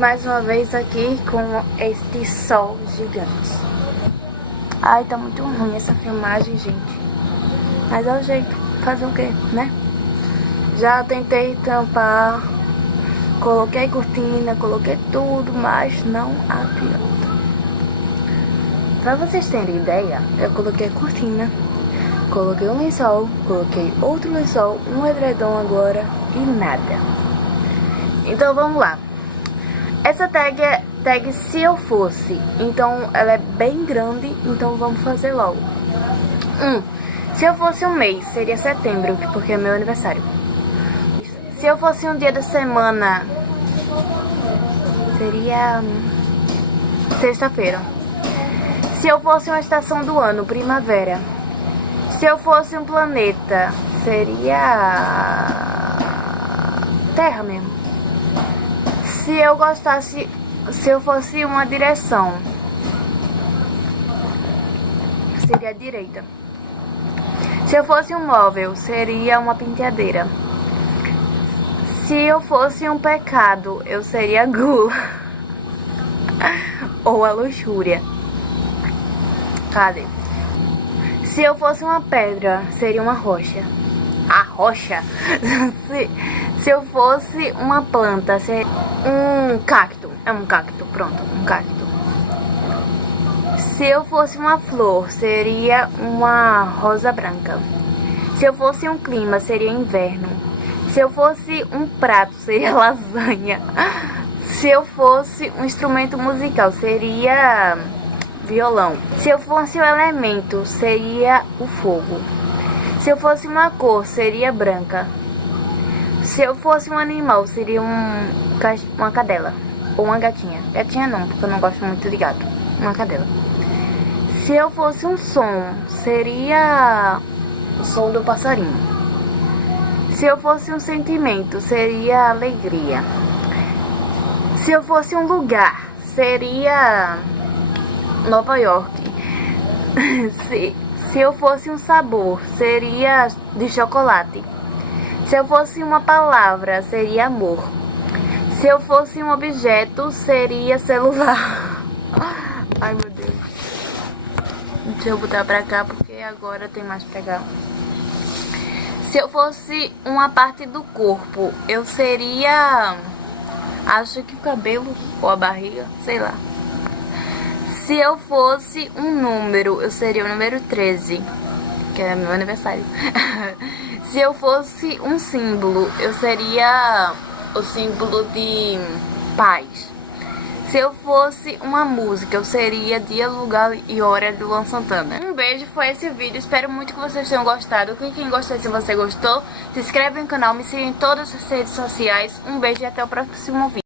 mais uma vez aqui com este sol gigante. Ai, tá muito ruim essa filmagem, gente. Mas é o jeito, fazer o quê, né? Já tentei tampar, coloquei cortina, coloquei tudo, mas não adianta. Pra vocês terem ideia, eu coloquei cortina, coloquei um lençol, coloquei outro lençol, um edredom agora e nada. Então vamos lá. Essa tag é tag se eu fosse, então ela é bem grande, então vamos fazer logo. Se eu fosse um mês, seria setembro, porque é meu aniversário. Se eu fosse um dia da semana, seria sexta-feira. Se eu fosse uma estação do ano, primavera. Se eu fosse um planeta, seria Terra mesmo. Se eu gostasse, se eu fosse uma direção, seria a direita. Se eu fosse um móvel, seria uma penteadeira. Se eu fosse um pecado, eu seria a gula ou a luxúria. Cadê? Se eu fosse uma pedra, seria uma rocha. A rocha? Se eu fosse uma planta, seria um cacto. É um cacto, pronto, um cacto. Se eu fosse uma flor, seria uma rosa branca. Se eu fosse um clima, seria inverno. Se eu fosse um prato, seria lasanha. Se eu fosse um instrumento musical, seria violão. Se eu fosse um elemento, seria o fogo. Se eu fosse uma cor, seria branca. Se eu fosse um animal, seria uma cadela. Ou uma gatinha. Gatinha não, porque eu não gosto muito de gato. Uma cadela. Se eu fosse um som, seria o som do passarinho. Se eu fosse um sentimento, seria alegria. Se eu fosse um lugar, seria Nova York. Se eu fosse um sabor, seria de chocolate. Se eu fosse uma palavra, seria amor. Se eu fosse um objeto, seria celular. Ai, meu Deus. Deixa eu botar pra cá, porque agora tem mais pra cá. Se eu fosse uma parte do corpo, eu seria... acho que o cabelo ou a barriga, sei lá. Se eu fosse um número, eu seria o número 13, que é meu aniversário. Se eu fosse um símbolo, eu seria o símbolo de paz. Se eu fosse uma música, eu seria Dia, Lugar e Hora de Luan Santana. Um beijo, foi esse vídeo. Espero muito que vocês tenham gostado. Clique em gostei se você gostou. Se inscreve no canal, me siga em todas as redes sociais. Um beijo e até o próximo vídeo.